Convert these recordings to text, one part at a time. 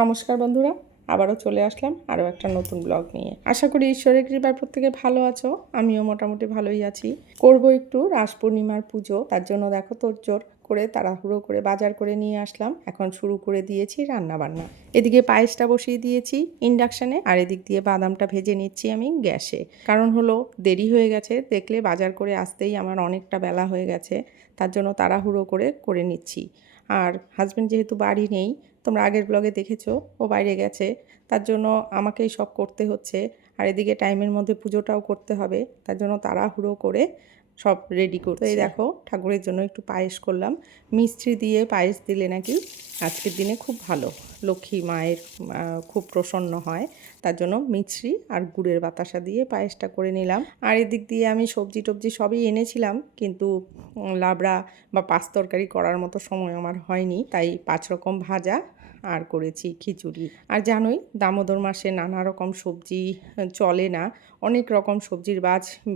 নমস্কার বন্ধুরা, আবারও চলে আসলাম আরও একটা নতুন ব্লগ নিয়ে। আশা করি ঈশ্বরের কৃপায় প্রত্যেকে ভালো আছো। আমিও মোটামুটি ভালোই আছি। করব একটু রাস পূর্ণিমার পুজো, তার জন্য দেখো তোড়জোড় করে তাড়াহুড়ো করে বাজার করে নিয়ে আসলাম। এখন শুরু করে দিয়েছি রান্না বান্না। এদিকে পায়েসটা বসিয়ে দিয়েছি ইন্ডাকশানে, আর এদিক দিয়ে বাদামটা ভেজে নিচ্ছি আমি গ্যাসে। কারণ হলো দেরি হয়ে গেছে, দেখলে বাজার করে আসতেই আমার অনেকটা বেলা হয়ে গেছে, তার জন্য তাড়াহুড়ো করে নিচ্ছি। আর হাজব্যান্ড যেহেতু বাড়ি নেই, তোমরা আগের ব্লগে দেখেছো ও বাইরে গেছে, তার জন্য আমাকেই সব করতে হচ্ছে। আর এদিকে টাইমের মধ্যে পুজোটাও করতে হবে, তার জন্য তাড়াহুড়ো করে সব রেডি করতে। এই দেখো ঠাকুরের জন্য একটু পায়েস করলাম। মিষ্টি দিয়ে পায়েস দিলে নাকি আজকের দিনে খুব ভালো, লক্ষ্মী মায়ের খুব প্রসন্ন হয়, তার জন্য মিছরি আর গুড়ের বাতাসা দিয়ে পায়েসটা করে নিলাম। আর এদিক দিয়ে আমি সবজি টবজি সবই এনেছিলাম, কিন্তু লাবড়া বা পাঁচ তরকারি করার মতো সময় আমার হয়নি, তাই 5 রকম ভাজা আর করেছি খিচুড়ি। আর জানোই দামোদর মাসে নানা রকম সবজি চলে না, অনেক রকম সবজির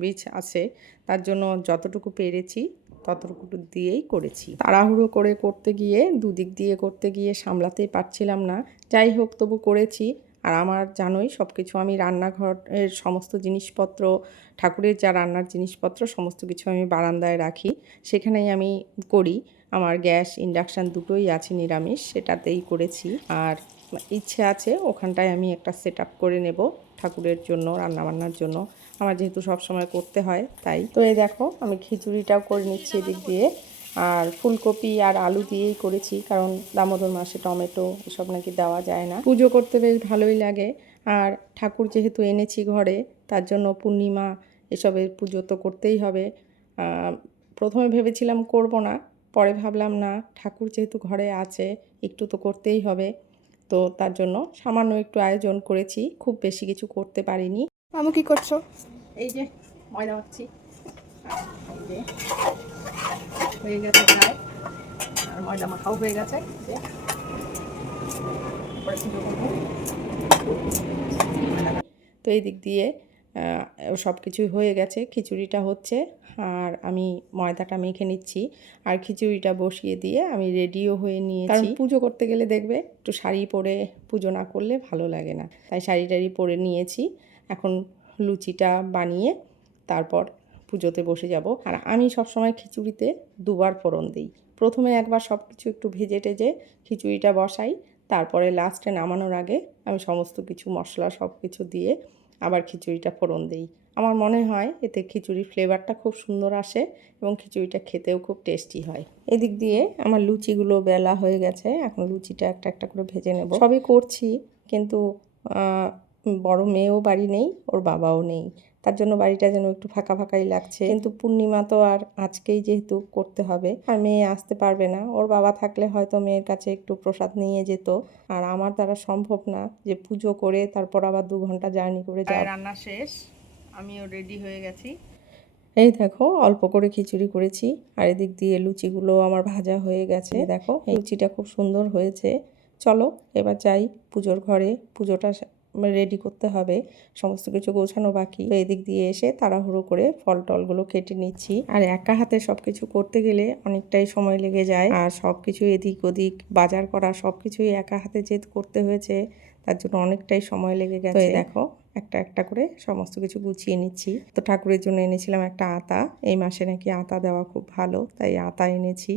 বীজ আছে, তার জন্য যতটুকু পেরেছি ততটুকু দিয়েই করেছি। তাড়াহুড়ো করে করতে গিয়ে দুদিক দিয়ে করতে গিয়ে সামলাতেই পারছিলাম না, যাই হোক তবু করেছি। আর আমার জানোই সব কিছু আমি রান্নাঘরের সমস্ত জিনিসপত্র, ঠাকুরের যা রান্নার জিনিসপত্র সমস্ত কিছু আমি বারান্দায় রাখি, সেখানেই আমি করি। আমার গ্যাস ইন্ডাকশান দুটোই আছে নিরামিষ, সেটাতেই করেছি। আর ইচ্ছে আছে ওখানটায় আমি একটা সেট আপ করে নেব ঠাকুরের জন্য, রান্নাবান্নার জন্য। আমার যেহেতু সবসময় করতে হয় তাই। তো এই দেখো আমি খিচুড়িটাও করে নিচ্ছি এদিক দিয়ে। আর ফুলকপি আর আলু দিয়েই করেছি, কারণ দামোদর মাসে টমেটো এসব নাকি দেওয়া যায় না। পুজো করতে বেশ ভালোই লাগে। আর ঠাকুর যেহেতু এনেছি ঘরে, তার জন্য পূর্ণিমা এসবের পুজো তো করতেই হবে। প্রথমে ভেবেছিলাম করব না, পরে ভাবলাম না, ঠাকুর যেহেতু ঘরে আছে একটু তো করতেই হবে। তো তার জন্য সামান্য একটু আয়োজন করেছি, খুব বেশি কিছু করতে পারিনি। মামু কি করছো? এই যে ময়দা মাখছি, এই যে হয়ে গেছে প্রায়, আর ময়দা মাখাও হয়ে গেছে। তো এই দিক দিয়ে সব কিছুই হয়ে গেছে, খিচুড়িটা হচ্ছে আর আমি ময়দাটা মেখে নিচ্ছি। আর খিচুড়িটা বসিয়ে দিয়ে আমি রেডিও হয়ে নিয়েছি, কারণ পুজো করতে গেলে দেখবে একটু শাড়ি পরে পুজো না করলে ভালো লাগে না, তাই শাড়ি টাড়ি পরে নিয়েছি। এখন লুচিটা বানিয়ে তারপর পুজোতে বসে যাব। আর আমি সবসময় খিচুড়িতে দুবার ফোড়ন দিই। প্রথমে একবার সব কিছু একটু ভেজে টেজে খিচুড়িটা বসাই, তারপরে লাস্টে নামানোর আগে আমি সমস্ত কিছু মশলা সব কিছু দিয়ে আবার খিচুড়িটা ফোড়ন দিই। আমার মনে হয় এতে খিচুড়ির ফ্লেভারটা খুব সুন্দর আসে এবং খিচুড়িটা খেতেও খুব টেস্টি হয়। এদিক দিয়ে আমার লুচিগুলো বেলা হয়ে গেছে, এখন লুচিটা একটা একটা করে ভেজে নেব। সবই করছি, কিন্তু বড় মেয়েও বাড়ি নেই, ওর বাবাও নেই, তার জন্য বাড়িটা যেন একটু ফাঁকা ফাঁকাই লাগছে। কিন্তু পূর্ণিমা তো আর আজকেই যেহেতু করতে হবে, আর মেয়ে আসতে পারবে না। ওর বাবা থাকলে হয়তো মেয়ের কাছে একটু প্রসাদ নিয়ে যেত, আর আমার দ্বারা সম্ভব না যে পুজো করে তারপর আবার 2 ঘন্টা জার্নি করে যাওয়া। রান্না শেষ, আমিও রেডি হয়ে গেছি। এই দেখো অল্প করে খিচুড়ি করেছি, আর এদিক দিয়ে লুচিগুলো আমার ভাজা হয়ে গেছে। দেখো লুচিটা খুব সুন্দর হয়েছে। চলো এবার যাই পুজোর ঘরে, পুজোটা রেডি করতে হবে, সমস্ত কিছু গোছানো বাকি। তো এদিক দিয়ে এসে তাড়াহুড়ো করে ফল টলগুলো কেটে নিচ্ছি। আর একা হাতে সব কিছু করতে গেলে অনেকটাই সময় লেগে যায়, আর সব কিছু এদিক ওদিক বাজার করা সব কিছুই একা হাতে যেহেতু করতে হয়েছে, তার জন্য অনেকটাই সময় লেগে গেছে। দেখো একটা একটা করে সমস্ত কিছু গুছিয়ে নিচ্ছি। তো ঠাকুরের জন্য এনেছিলাম একটা আতা, এই মাসে নাকি আতা দেওয়া খুব ভালো, তাই আতা এনেছি।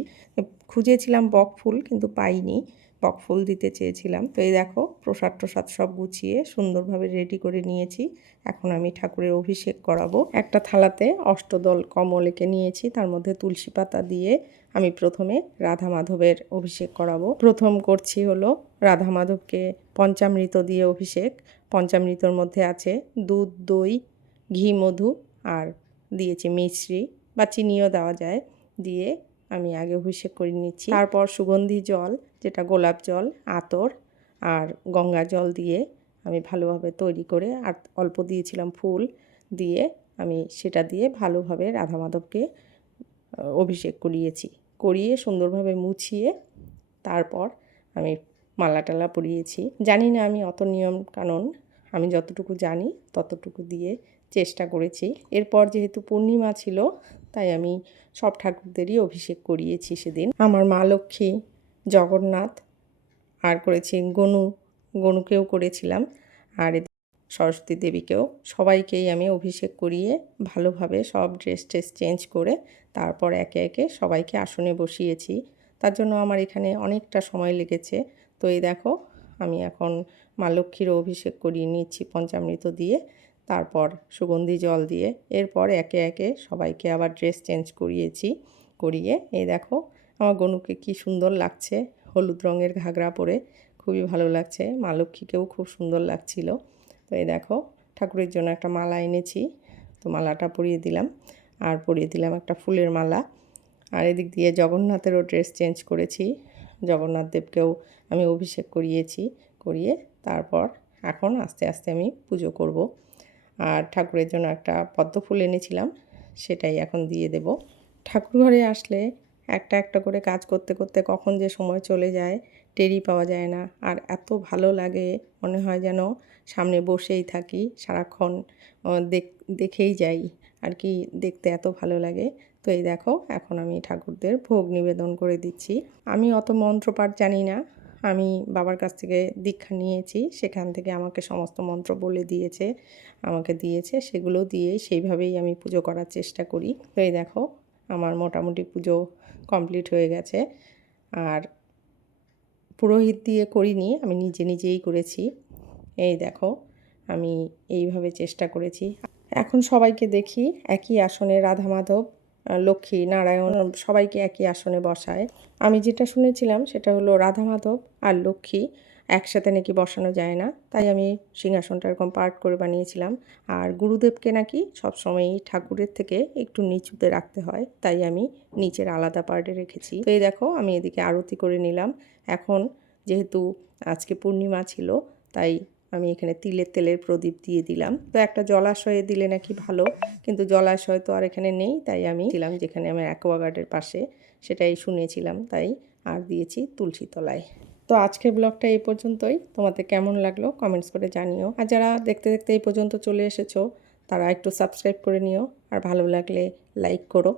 খুঁজেছিলাম বকফুল কিন্তু পাইনি, বকফুল দিতে চেয়েছিলাম। তো এই দেখো প্রসাদ টসাদ সব গুছিয়ে সুন্দরভাবে রেডি করে নিয়েছি। এখন আমি ঠাকুরের অভিষেক করাবো। একটা থালাতে অষ্টদল কমল এঁকে নিয়েছি, তার মধ্যে তুলসী পাতা দিয়ে আমি প্রথমে রাধা মাধবের অভিষেক করাবো। প্রথম করছি হলো রাধা মাধবকে পঞ্চামৃত দিয়ে অভিষেক। পঞ্চামৃতর মধ্যে আছে দুধ, দই, ঘি, মধু আর দিয়েছি মিশ্রি বা চিনিও দেওয়া যায়, দিয়ে আমি আগে অভিষেক করে নিচ্ছি। তারপর সুগন্ধি জল, যেটা গোলাপ জল, আতর আর গঙ্গা জল দিয়ে আমি ভালোভাবে তৈরি করে, আর অল্প দিয়েছিলাম ফুল দিয়ে, আমি সেটা দিয়ে ভালোভাবে রাধা মাধবকে অভিষেক করিয়ে সুন্দরভাবে মুছিয়ে তারপর আমি মালা টালা পরিয়েছি। জানি না আমি অত নিয়ম কানুন, আমি যতটুকু জানি ততটুকু দিয়ে চেষ্টা করেছি। এরপর যেহেতু পূর্ণিমা ছিল, তাই আমি সব ঠাকুরদেরই অভিষেক করিয়েছি সেদিন। আমার মা লক্ষ্মী, জগন্নাথ, আর করেছি গনু, গনুকেও করেছিলাম, আর সরস্বতী দেবীকেও। সবাইকেই আমি অভিষেক করিয়ে ভালোভাবে সব ড্রেস ট্রেস চেঞ্জ করে তারপর একে একে সবাইকে আসনে বসিয়েছি। তার জন্য আমার এখানে অনেকটা সময় লেগেছে। তো এই দেখো আমি এখন মা লক্ষ্মীরও অভিষেক করিয়ে নিচ্ছি পঞ্চামৃত দিয়ে, তারপর সুগন্ধি জল দিয়ে। এরপর একে একে সবাইকে আবার ড্রেস চেঞ্জ করিয়ে এই দেখো আমার গনুকে কি সুন্দর লাগছে, হলুদ রঙের ঘাগরা পরে খুবই ভালো লাগছে। মা লক্ষ্মীকেও খুব সুন্দর লাগছিল। তো এই দেখো ঠাকুরের জন্য একটা মালা এনেছি, তো মালাটা পরিয়ে দিলাম, আর পরিয়ে দিলাম একটা ফুলের মালা। আর এদিক দিয়ে জগন্নাথেরও ড্রেস চেঞ্জ করেছি, জগন্নাথ দেবকেও আমি অভিষেক করিয়ে তারপর এখন আস্তে আস্তে আমি পুজো করব। আর ঠাকুরের জন্য একটা পদ্ম ফুল এনেছিলাম, সেটাই এখন দিয়ে দেব। ঠাকুর ঘরে আসলে একটা একটা করে কাজ করতে করতে কখন যে সময় চলে যায় টেরই পাওয়া যায় না। আর এত ভালো লাগে, মনে হয় যেন সামনে বসেই থাকি সারাক্ষণ, দেখেই যাই আর কি, দেখতে এত ভালো লাগে। তো এই দেখো এখন আমি ঠাকুরদের ভোগ নিবেদন করে দিচ্ছি। আমি অত মন্ত্রপাঠ জানি না, আমি বাবার কাছ থেকে দীক্ষা নিয়েছি, সেখান থেকে আমাকে সমস্ত মন্ত্র বলে দিয়েছে, সেগুলো দিয়েই সেইভাবেই আমি পুজো করার চেষ্টা করি। তো এই দেখো আমার মোটামুটি পুজো কমপ্লিট হয়ে গেছে। আর পুরোহিত দিয়ে করিনি, আমি নিজেই করেছি। এই দেখো আমি এইভাবে চেষ্টা করেছি। এখন সবাইকে দেখি একই আসনে রাধা মাধব, লক্ষ্মী নারায়ণ সবাইকে একই আসনে বসায়। আমি যেটা শুনেছিলাম সেটা হলো রাধা মাধব আর লক্ষ্মী একসাথে নাকি বসানো যায় না, তাই আমি সিংহাসনটা এরকম পার্ট করে বানিয়েছিলাম। আর গুরুদেবকে নাকি সবসময়ই ঠাকুরের থেকে একটু নিচুতে রাখতে হয়, তাই আমি নিচের আলাদা পার্টে রেখেছি। তো এই দেখো আমি এদিকে আরতি করে নিলাম। এখন যেহেতু আজকে পূর্ণিমা ছিল, তাই আমি এখানে তেলের প্রদীপ দিয়ে দিলাম। তো একটা জলাশয়ে দিলে নাকি ভালো, কিন্তু জলাশয় তো আর এখানে নেই, তাই আমি দিলাম যেখানে আমার অ্যাকোয়াগার্ডের পাশে, সেটাই শুনেছিলাম, তাই আর দিয়েছি তুলসী তলায়। তো আজকের ব্লগটা এই পর্যন্তই। তোমাদের কেমন লাগলো কমেন্টস করে জানিও। আর যারা দেখতে দেখতে এই পর্যন্ত চলে এসেছো তারা একটু সাবস্ক্রাইব করে নিও, আর ভালো লাগলে লাইক করো।